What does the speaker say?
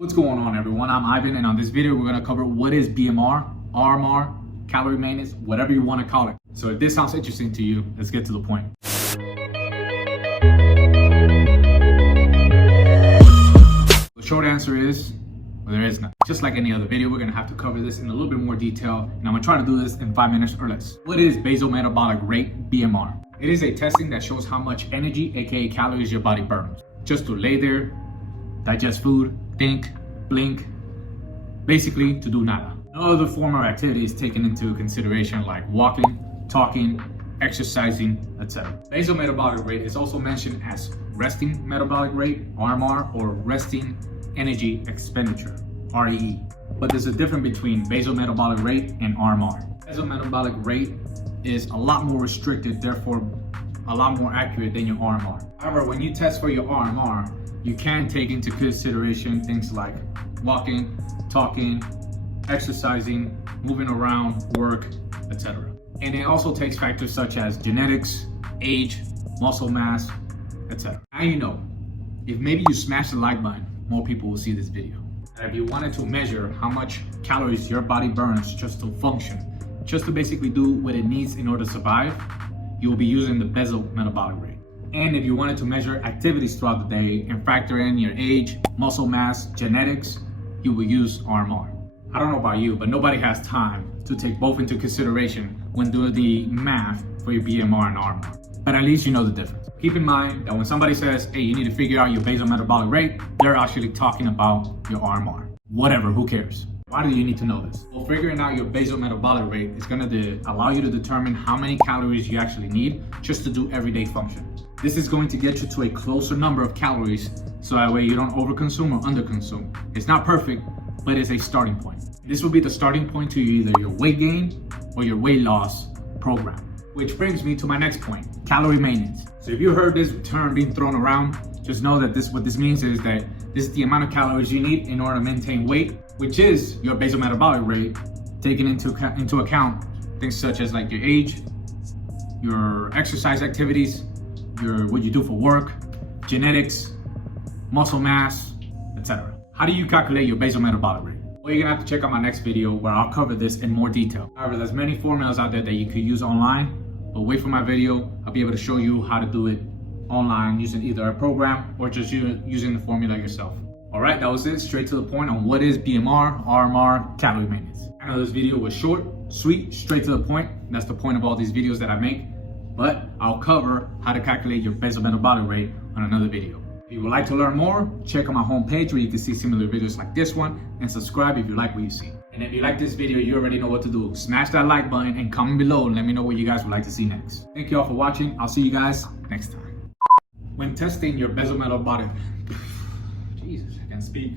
What's going on, everyone? I'm Ivan, and on this video we're going to cover what is BMR, RMR, calorie maintenance, whatever you want to call it. So if this sounds interesting to you, let's get to the point. The short answer is, well, there is none. Just like any other video, we're going to have to cover this in a little bit more detail, and I'm going to try to do this in 5 minutes or less. What is basal metabolic rate, BMR? It is a testing that shows how much energy, aka calories, your body burns just to lay there, digest food, think, blink, basically to do nada. No other form of activity is taken into consideration, like walking, talking, exercising, etc. Basal metabolic rate is also mentioned as resting metabolic rate, RMR, or resting energy expenditure, REE. But there's a difference between basal metabolic rate and RMR. Basal metabolic rate is a lot more restricted, therefore a lot more accurate than your RMR. However, when you test for your RMR, you can take into consideration things like walking, talking, exercising, moving around, work, etc. And it also takes factors such as genetics, age, muscle mass, etc. Now you know, if maybe you smash the like button, more people will see this video. And if you wanted to measure how much calories your body burns just to function, just to basically do what it needs in order to survive, you will be using the basal metabolic rate. And if you wanted to measure activities throughout the day and factor in your age, muscle mass, genetics, you will use RMR. I don't know about you, but nobody has time to take both into consideration when doing the math for your BMR and RMR. But at least you know the difference. Keep in mind that when somebody says, hey, you need to figure out your basal metabolic rate, they're actually talking about your RMR. Whatever, who cares? Why do you need to know this? Well, figuring out your basal metabolic rate is going to allow you to determine how many calories you actually need just to do everyday functions. This is going to get you to a closer number of calories, so that way you don't overconsume or underconsume. It's not perfect, but it's a starting point. This will be the starting point to either your weight gain or your weight loss program. Which brings me to my next point, calorie maintenance. So if you heard this term being thrown around, just know that what this means is that this is the amount of calories you need in order to maintain weight, which is your basal metabolic rate, taking into account things such as like your age, your exercise activities, what you do for work, genetics, muscle mass, etc. How do you calculate your basal metabolic rate? Well, you're gonna have to check out my next video where I'll cover this in more detail. However, there's many formulas out there that you could use online, but wait for my video. I'll be able to show you how to do it online using either a program or just using the formula yourself. All right, that was it. Straight to the point on what is BMR, RMR, calorie maintenance. I know this video was short, sweet, straight to the point. That's the point of all these videos that I make. But I'll cover how to calculate your basal metabolic rate on another video. If you would like to learn more, check out my homepage where you can see similar videos like this one, and subscribe if you like what you see. And if you like this video, you already know what to do. Smash that like button and comment below and let me know what you guys would like to see next. Thank you all for watching. I'll see you guys next time. When testing your basal metabolic, Jesus, I can't speak.